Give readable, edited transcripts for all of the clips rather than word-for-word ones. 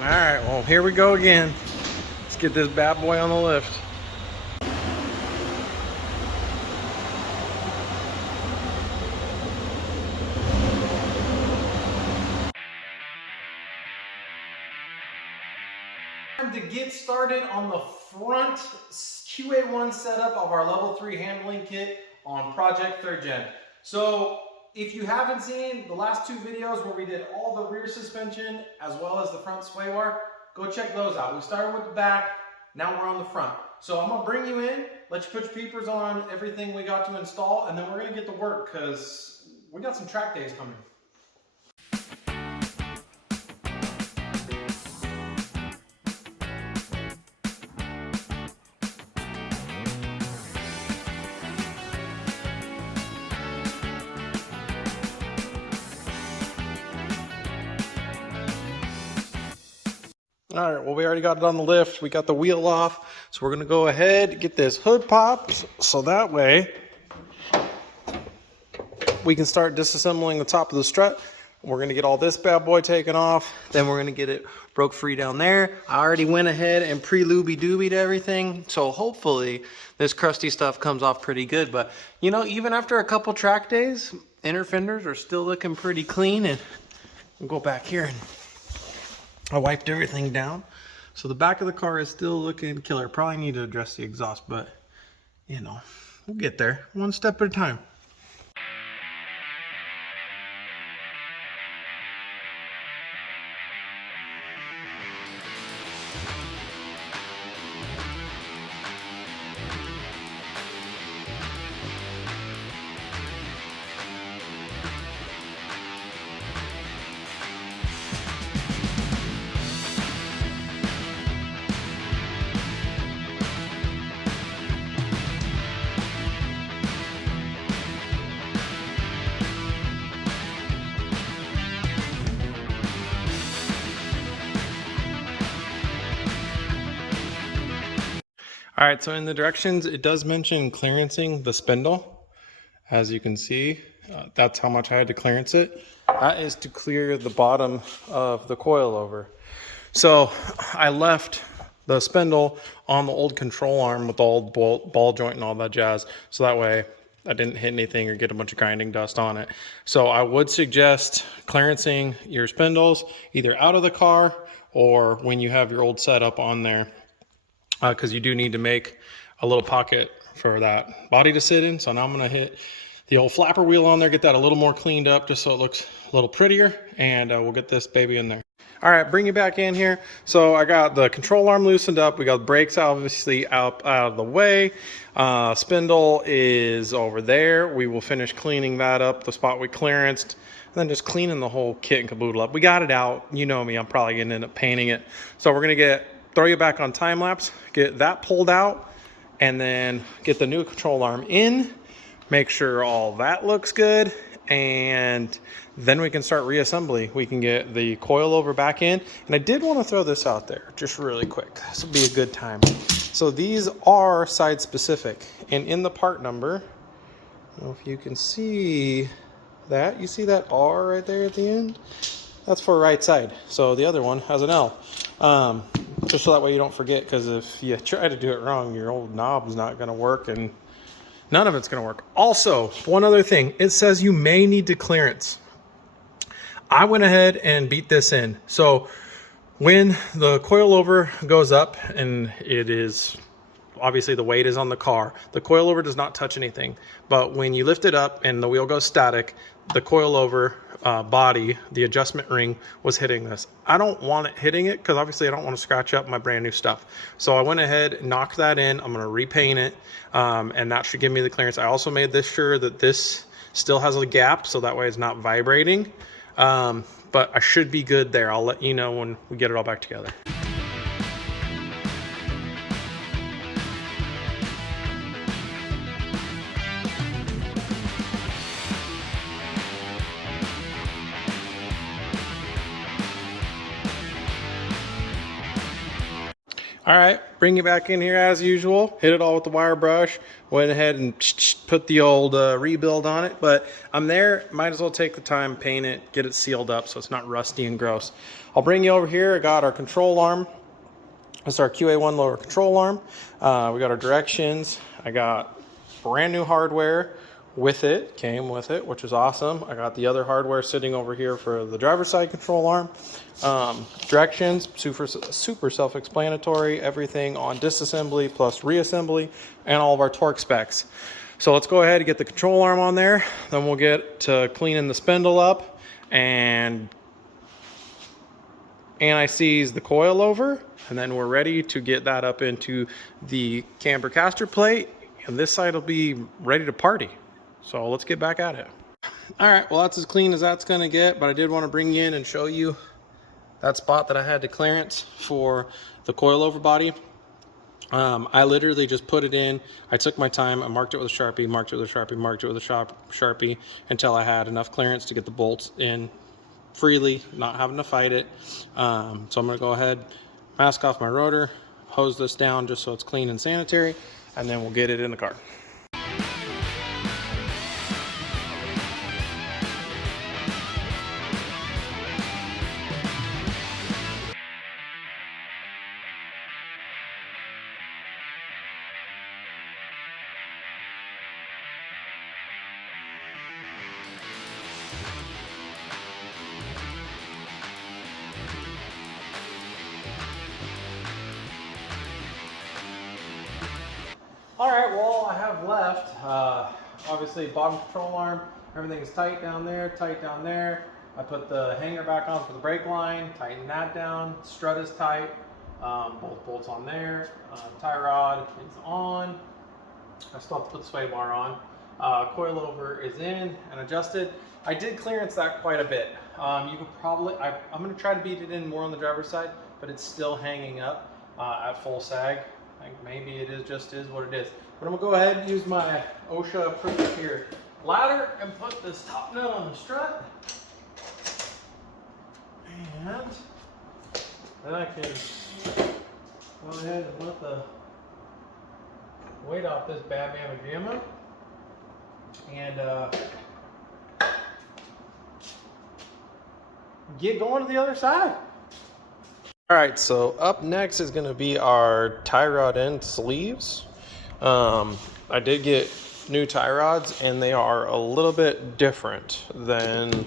All right, well, here we go again. Let's get this bad boy on the lift. Time to get started on the front QA1 setup of our level 3 handling kit on Project 3rd Gen. So if you haven't seen the last two videos where we did all the rear suspension as well as the front sway bar, go check those out. We started with the back, now we're on the front. So I'm gonna bring you in, let you put your peepers on everything we got to install, and then we're gonna get to work because we got some track days coming. All right, well, we already got it on the lift. We got the wheel off. So we're gonna go ahead and get this hood popped so that way we can start disassembling the top of the strut. We're gonna get all this bad boy taken off. Then we're gonna get it broke free down there. I already went ahead and pre-looby-doobied everything. So hopefully this crusty stuff comes off pretty good. But you know, even after a couple track days, inner fenders are still looking pretty clean. And we'll go back here and I wiped everything down. So the back of the car is still looking killer. Probably need to address the exhaust, but you know, we'll get there one step at a time. All right, so in the directions, it does mention clearancing the spindle. As you can see, that's how much I had to clearance it. That is to clear the bottom of the coilover. So I left the spindle on the old control arm with the old ball joint and all that jazz. So that way I didn't hit anything or get a bunch of grinding dust on it. So I would suggest clearancing your spindles either out of the car or when you have your old setup on there. Because you do need to make a little pocket for that body to sit in. So now I'm going to hit the old flapper wheel on there, get that a little more cleaned up just so it looks a little prettier, and we'll get this baby in there. All right, bring you back in here. So I got the control arm loosened up. We got the brakes obviously out of the way. Spindle is over there. We will finish cleaning that up, the spot we clearanced, and then just cleaning the whole kit and caboodle up. We got it out. You know me, I'm probably going to end up painting it. So we're going to throw you back on time lapse, get that pulled out, and then get the new control arm in, make sure all that looks good, and then we can start reassembly. We can get the coilover back in. And I did want to throw this out there just really quick. This will be a good time. So these are side specific, and in the part number, I don't know if you can see that. You see that R right there at the end? That's for right side. So the other one has an L. Just so that way you don't forget, because if you try to do it wrong, your old knob's not going to work and none of it's going to work. Also, one other thing, it says you may need to clearance. I went ahead and beat this in. So when the coilover goes up, and it is obviously the weight is on the car, the coilover does not touch anything. But when you lift it up and the wheel goes static, the coilover body, the adjustment ring, was hitting this. I don't want it hitting it because obviously I don't want to scratch up my brand new stuff. So I went ahead, knocked that in. I'm going to repaint it, and that should give me the clearance. I also made this sure that this still has a gap, so that way it's not vibrating. But I should be good there. I'll let you know when we get it all back together. All right, bring it back in here as usual. Hit it all with the wire brush. Went ahead and put the old rebuild on it, but I'm there. Might as well take the time, paint it, get it sealed up so it's not rusty and gross. I'll bring you over here. I got our control arm. That's our QA1 lower control arm. We got our directions. I got brand new hardware with it, came with it, which is awesome. I got the other hardware sitting over here for the driver's side control arm. Directions, super self-explanatory, everything on disassembly plus reassembly, and all of our torque specs. So let's go ahead and get the control arm on there. Then we'll get to cleaning the spindle up and anti-seize the coil over, and then we're ready to get that up into the camber caster plate, and this side will be ready to party. So let's get back at it. All right, well, that's as clean as that's gonna get, but I did want to bring you in and show you that spot that I had to clearance for the coilover body. I literally just put it in. I took my time. I marked it with a Sharpie, marked it with a Sharpie, marked it with a Sharpie until I had enough clearance to get the bolts in freely, not having to fight it. So I'm gonna go ahead, mask off my rotor, hose this down just so it's clean and sanitary, and then we'll get it in the car. All right, well, all I have left, obviously bottom control arm, everything's tight down there, tight down there. I put the hanger back on for the brake line, tighten that down, strut is tight, both bolts on there, tie rod is on. I still have to put the sway bar on. Coilover is in and adjusted. I did clearance that quite a bit. You could probably, I'm gonna try to beat it in more on the driver's side, but it's still hanging up at full sag. I think maybe it is what it is. But I'm gonna go ahead and use my OSHA approved here ladder and put this top nut on the strut. And then I can go ahead and let the weight off this bad mamma jamma. And get going to the other side. All right, so up next is gonna be our tie rod end sleeves. I did get new tie rods and they are a little bit different than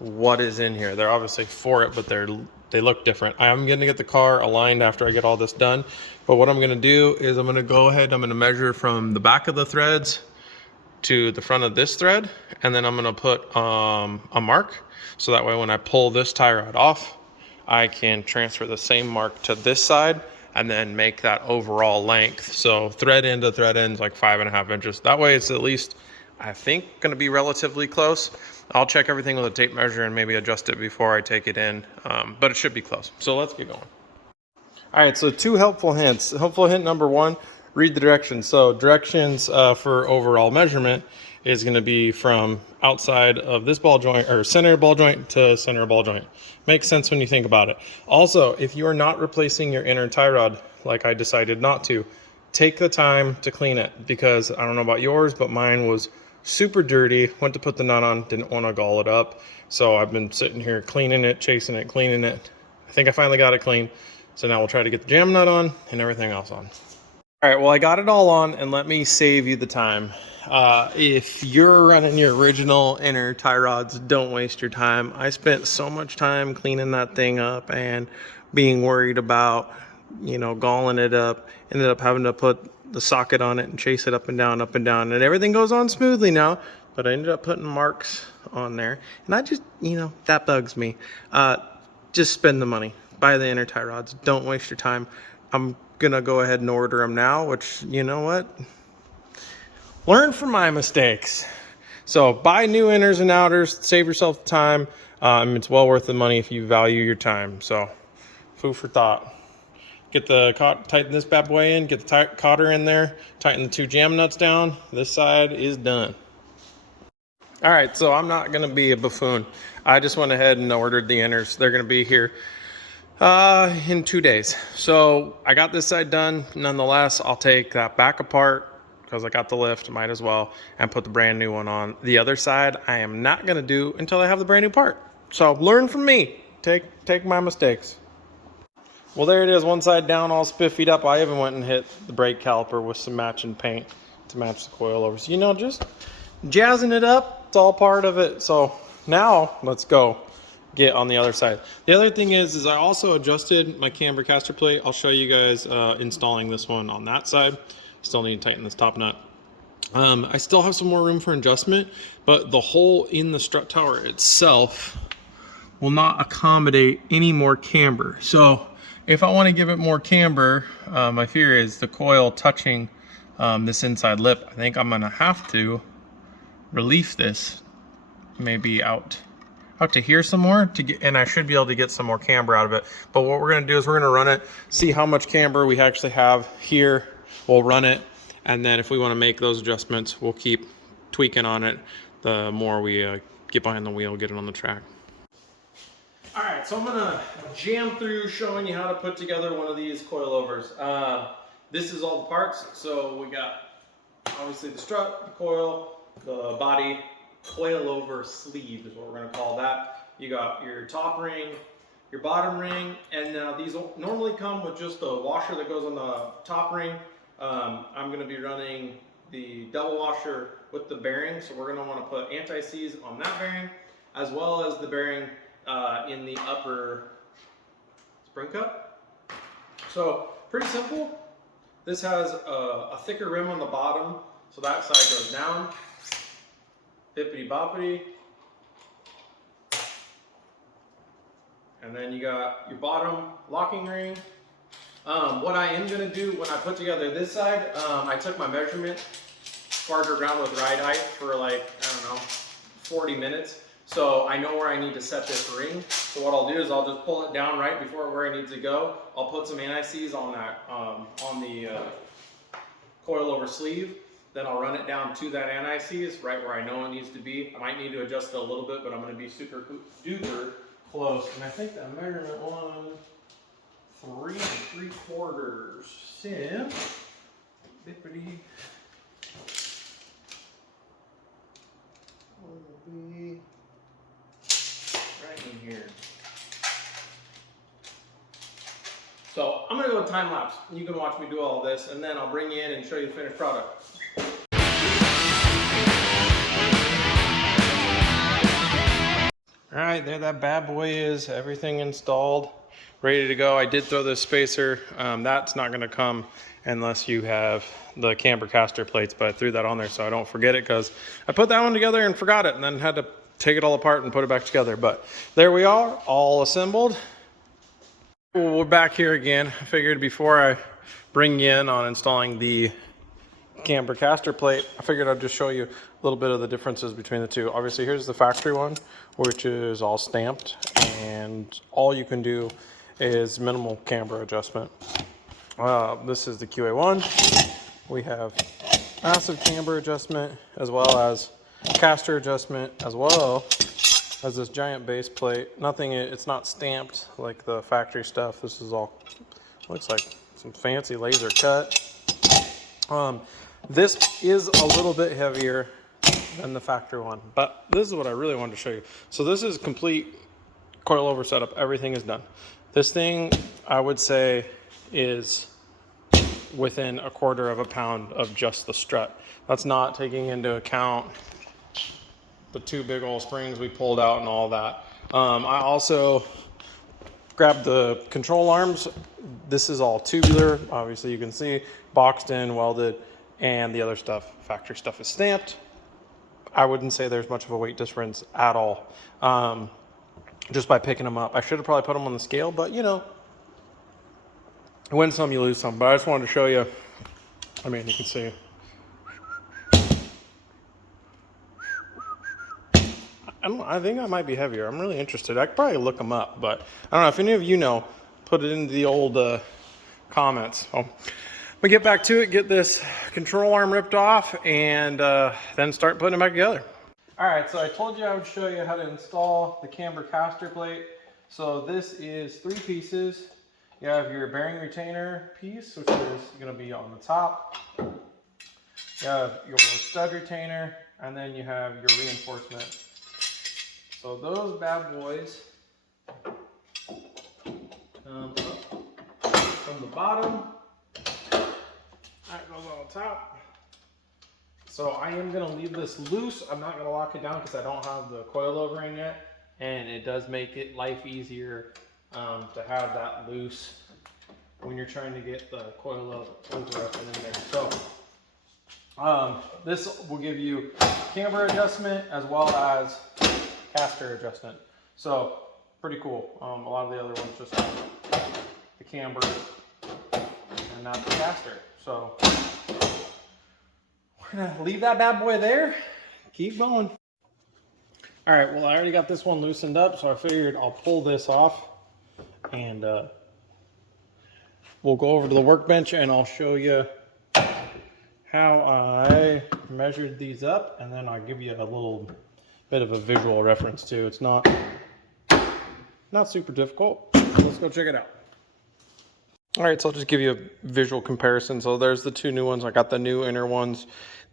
what is in here. They're obviously for it, but they look different. I'm gonna get the car aligned after I get all this done. But what I'm gonna do is I'm gonna go ahead, I'm gonna measure from the back of the threads to the front of this thread, and then I'm gonna put a mark. So that way when I pull this tie rod off, I can transfer the same mark to this side and then make that overall length. So thread end to thread end is like 5.5 inches. That way it's at least, I think, gonna be relatively close. I'll check everything with a tape measure and maybe adjust it before I take it in, but it should be close. So let's get going. All right, so 2 helpful hints. Helpful hint number 1, read the directions. So directions for overall measurement is going to be from outside of this ball joint, or center ball joint to center ball joint. Makes sense when you think about it. Also, if you are not replacing your inner tie rod, like I decided not to, take the time to clean it, because I don't know about yours, but mine was super dirty. Went to put the nut on, didn't want to gall it up. So I've been sitting here cleaning it, chasing it, cleaning it. I think I finally got it clean. So now we'll try to get the jam nut on and everything else on. All right, well, I got it all on, and let me save you the time. If you're running your original inner tie rods, don't waste your time. I spent so much time cleaning that thing up and being worried about, you know, galling it up. Ended up having to put the socket on it and chase it up and down, and everything goes on smoothly now. But I ended up putting marks on there, and I just, you know, that bugs me. Just spend the money, buy the inner tie rods. Don't waste your time. I'm gonna go ahead and order them now, which, you know what? Learn from my mistakes. So buy new inners and outers, save yourself the time. It's well worth the money if you value your time. So food for thought. Get the tighten this bad boy in, get the cotter in there, tighten the 2 jam nuts down. This side is done. All right, so I'm not gonna be a buffoon. I just went ahead and ordered the inners. They're gonna be here In 2 days. So I got this side done. Nonetheless, I'll take that back apart because I got the lift, might as well, and put the brand new one on. The other side, I am not gonna do until I have the brand new part. So learn from me. Take my mistakes. Well, there it is, one side down, all spiffied up. I even went and hit the brake caliper with some matching paint to match the coilovers. You know, just jazzing it up, it's all part of it. So now let's go get on the other side. The other thing is I also adjusted my camber caster plate. I'll show you guys installing this one on that side. Still need to tighten this top nut. I still have some more room for adjustment, but the hole in the strut tower itself will not accommodate any more camber. So if I want to give it more camber, my fear is the coil touching this inside lip. I think I'm gonna have to relief this maybe out to here some more to get, and I should be able to get some more camber out of it. But what we're gonna do is we're gonna run it, see how much camber we actually have here. We'll run it, and then if we want to make those adjustments, we'll keep tweaking on it the more we get behind the wheel, get it on the track. All right, so I'm gonna jam through showing you how to put together one of these coilovers. This is all the parts. So we got obviously the strut, the coil, the body, coilover sleeve is what we're gonna call that. You got your top ring, your bottom ring, and now these will normally come with just a washer that goes on the top ring. I'm gonna be running the double washer with the bearing, so we're gonna wanna put anti-seize on that bearing, as well as the bearing in the upper spring cup. So pretty simple. This has a thicker rim on the bottom, so that side goes down. Bippity boppity. And then you got your bottom locking ring. What I am gonna do when I put together this side, I took my measurement, farted around with ride height for like, I don't know, 40 minutes. So I know where I need to set this ring. So what I'll do is I'll just pull it down right before where it needs to go. I'll put some anti-seize on that, on the coilover sleeve. Then I'll run it down to that anti-seize right where I know it needs to be. I might need to adjust it a little bit, but I'm gonna be super duper close. And I think that measurement was 3 3/4. So, bippity. Will be right in here. So I'm gonna go with time lapse. You can watch me do all of this, and then I'll bring you in and show you the finished product. All right, there that bad boy is. Everything installed, ready to go. I did throw this spacer. That's not gonna come unless you have the camber caster plates, but I threw that on there so I don't forget it, because I put that one together and forgot it, and then had to take it all apart and put it back together. But there we are, all assembled. Well, we're back here again. I figured before I bring you in on installing the camber caster plate, I figured I'd just show you a little bit of the differences between the two. Obviously, here's the factory one, which is all stamped, and all you can do is minimal camber adjustment. This is the QA1. We have massive camber adjustment, as well as caster adjustment, as well as this giant base plate. Nothing, it's not stamped like the factory stuff. This is all, looks like some fancy laser cut. This is a little bit heavier than the factory one, but this is what I really wanted to show you. So this is complete coilover setup. Everything is done. This thing, I would say, is within 1/4 pound of just the strut. That's not taking into account the 2 big old springs we pulled out and all that. I also grabbed the control arms. This is all tubular. Obviously you can see, boxed in, welded, and the other stuff, factory stuff, is stamped. I wouldn't say there's much of a weight difference at all, just by picking them up. I should have probably put them on the scale, but you know, you win some, you lose some. But I just wanted to show you. I mean, you can see. I think that might be heavier. I'm really interested. I could probably look them up, but I don't know if any of you know. Put it into the old comments. So we get back to it. Get this control arm ripped off, and then start putting it back together. All right, so I told you I would show you how to install the camber caster plate. So this is 3 pieces. You have your bearing retainer piece, which is going to be on the top. You have your stud retainer, and then you have your reinforcement. So those bad boys come up from the bottom. That goes on top. So I am going to leave this loose. I'm not going to lock it down because I don't have the coilover in yet. And it does make it life easier to have that loose when you're trying to get the coilover up and in there. So this will give you camber adjustment as well as caster adjustment. So pretty cool. A lot of the other ones just have the camber and not the caster. So we're gonna leave that bad boy there. Keep going. All right, well, I already got this one loosened up, so I figured I'll pull this off and we'll go over to the workbench and I'll show you how I measured these up, and then I'll give you a little bit of a visual reference too. It's not super difficult. Let's go check it out. All right, so I'll just give you a visual comparison. So there's the 2 new ones. I got the new inner ones.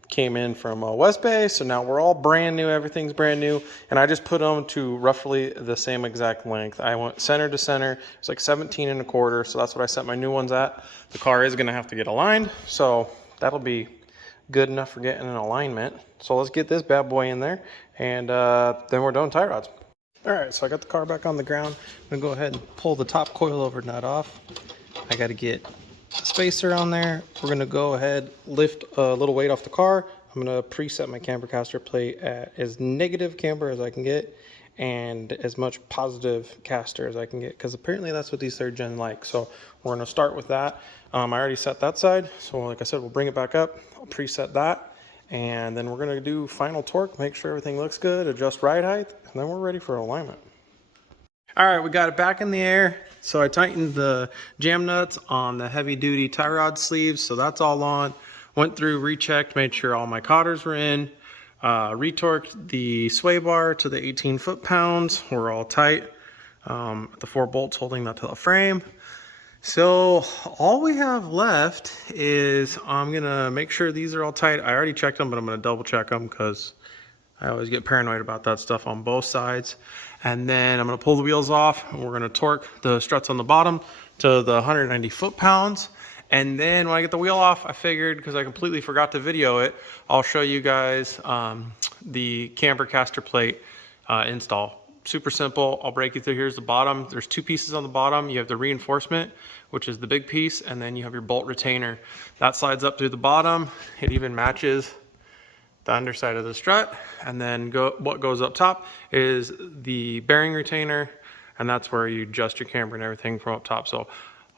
Came in from West Bay, so now we're all brand new. Everything's brand new, and I just put them to roughly the same exact length. I went center to center. It's like 17 1/4, so that's what I set my new ones at. The car is gonna have to get aligned, so that'll be good enough for getting an alignment. So let's get this bad boy in there, and then we're done tie rods. All right, so I got the car back on the ground. I'm gonna go ahead and pull the top coilover nut off. I got to get the spacer on there. We're gonna go ahead, lift a little weight off the car. I'm gonna preset my camber caster plate at as negative camber as I can get and as much positive caster as I can get, because apparently that's what these 3rd gen like. So we're gonna start with that. I already set that side, so like I said, we'll bring it back up. I'll preset that, and then we're gonna do final torque, make sure everything looks good, adjust ride height, and then we're ready for alignment. All right, we got it back in the air. So I tightened the jam nuts on the heavy duty tie rod sleeves. So that's all on. Went through, rechecked, made sure all my cotters were in. Retorqued the sway bar to the 18 foot-pounds. We're all tight. The 4 bolts holding that to the frame. So all we have left is I'm gonna make sure these are all tight. I already checked them, but I'm gonna double check them because I always get paranoid about that stuff on both sides. And then I'm gonna pull the wheels off, and we're gonna torque the struts on the bottom to the 190 foot-pounds. And then when I get the wheel off, I figured, because I completely forgot to video it, I'll show you guys the camber caster plate install. Super simple. I'll break you through. Here's the bottom. There's 2 pieces on the bottom. You have the reinforcement, which is the big piece, and then you have your bolt retainer. That slides up through the bottom. It even matches the underside of the strut, and then what goes up top is the bearing retainer, and that's where you adjust your camber and everything from up top. So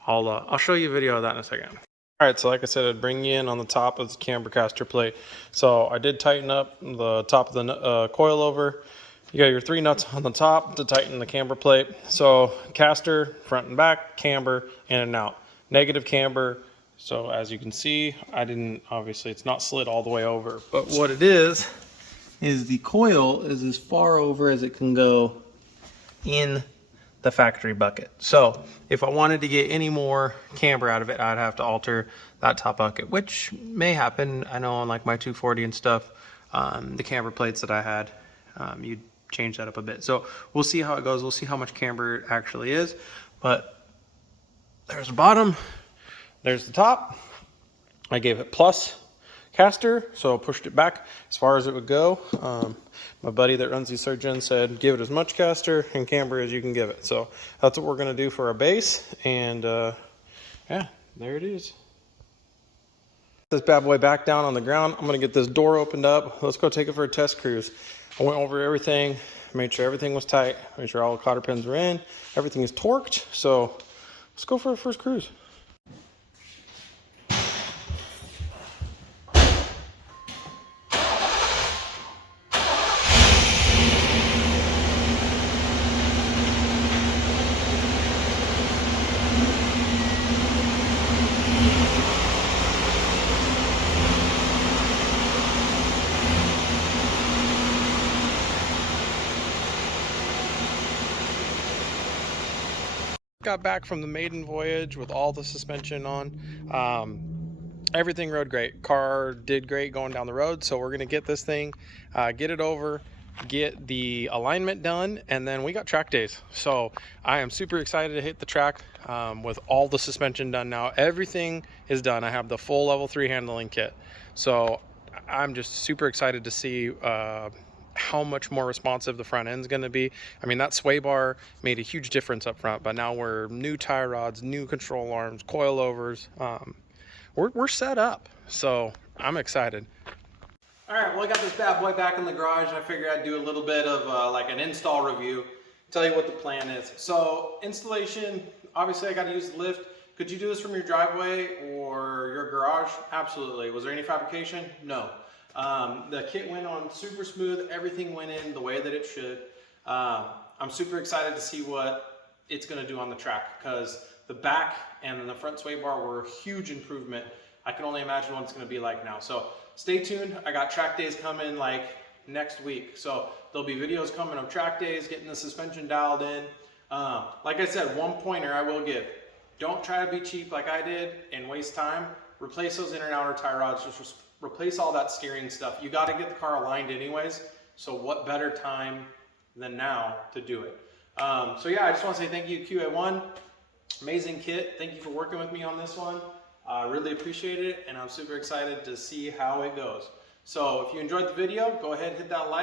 I'll show you a video of that in a second. All right, so like I said, I'd bring you in on the top of the camber caster plate. So I did tighten up the top of the coilover. You got your 3 nuts on the top to tighten the camber plate. So caster, front and back, camber, in and out. Negative camber. So as you can see, obviously it's not slid all the way over, but what it is the coil is as far over as it can go in the factory bucket. So if I wanted to get any more camber out of it, I'd have to alter that top bucket, which may happen. I know on like my 240 and stuff, the camber plates that I had, you'd change that up a bit. So we'll see how it goes. We'll see how much camber it actually is, but there's the bottom. There's the top. I gave it plus caster, so I pushed it back as far as it would go. My buddy that runs these 3rd gen said, give it as much caster and camber as you can give it. So that's what we're gonna do for our base. And yeah, there it is. This bad boy back down on the ground. I'm gonna get this door opened up. Let's go take it for a test cruise. I went over everything, made sure everything was tight, made sure all the cotter pins were in, everything is torqued. So let's go for our first cruise. got back from the maiden voyage with all the suspension on. Everything rode great. Car did great going down the road. So we're going to get this thing, get it over, get the alignment done, and then we got track days. So I am super excited to hit the track with all the suspension done now. Everything is done. I have the full level 3 handling kit. So I'm just super excited to see how much more responsive the front end's going to be. I mean, that sway bar made a huge difference up front, but now we're new tie rods, new control arms, coilovers. We're set up, so I'm excited. All right, well, I got this bad boy back in the garage, and I figured I'd do a little bit of like an install review, tell you what the plan is. So installation, obviously I got to use the lift. Could you do this from your driveway or your garage? Absolutely. Was there any fabrication? No. The kit went on super smooth. Everything went in the way that it should. I'm super excited to see what it's going to do on the track, because the back and the front sway bar were a huge improvement. I can only imagine what it's going to be like now. So stay tuned. I got track days coming like next week. So there'll be videos coming of track days, getting the suspension dialed in. Like I said, one pointer I will give. Don't try to be cheap like I did and waste time. Replace those inner and outer tie rods. Just replace all that steering stuff. You got to get the car aligned anyways. So what better time than now to do it? So yeah, I just want to say thank you, QA1. Amazing kit. Thank you for working with me on this one. I really appreciate it, and I'm super excited to see how it goes. So if you enjoyed the video, go ahead and hit that like.